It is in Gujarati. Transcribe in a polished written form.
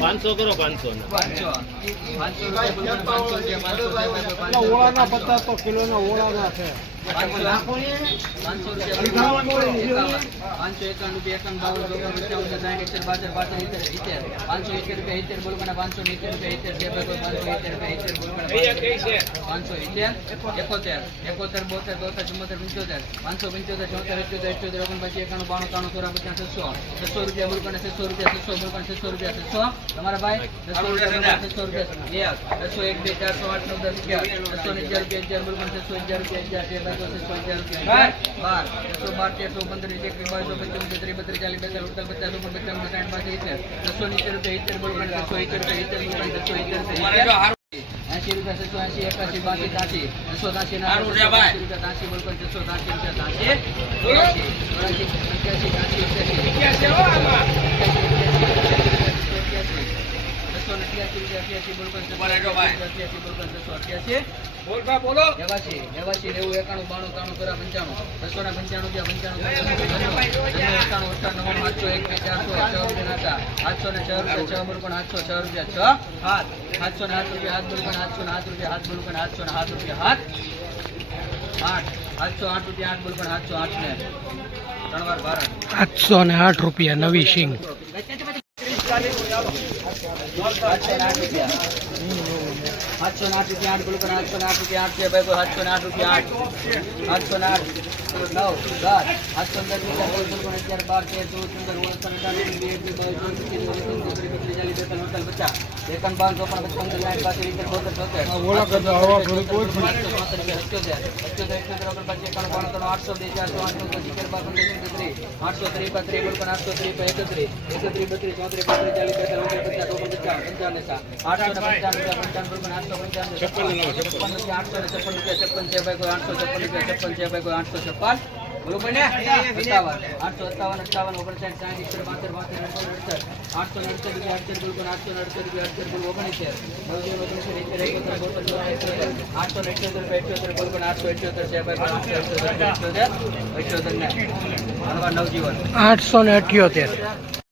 પાંચસો કરો 500 ઓળાના 50 કિલોના ઓળાના છે તમારા ભાઈ 600 રૂપિયા 600 રૂપિયા 1 2 4 8 9 10 11 600 રૂપિયા 1000 રૂપિયા 808 રૂપિયા નવી સિંગ 808 રૂપિયા 808 રૂપિયા 8 ગુલકન 808 રૂપિયા 8 છે ભાઈ 808 રૂપિયા 8 808 9 10 810 રૂપિયા 11 બરોબર ને 58 857 878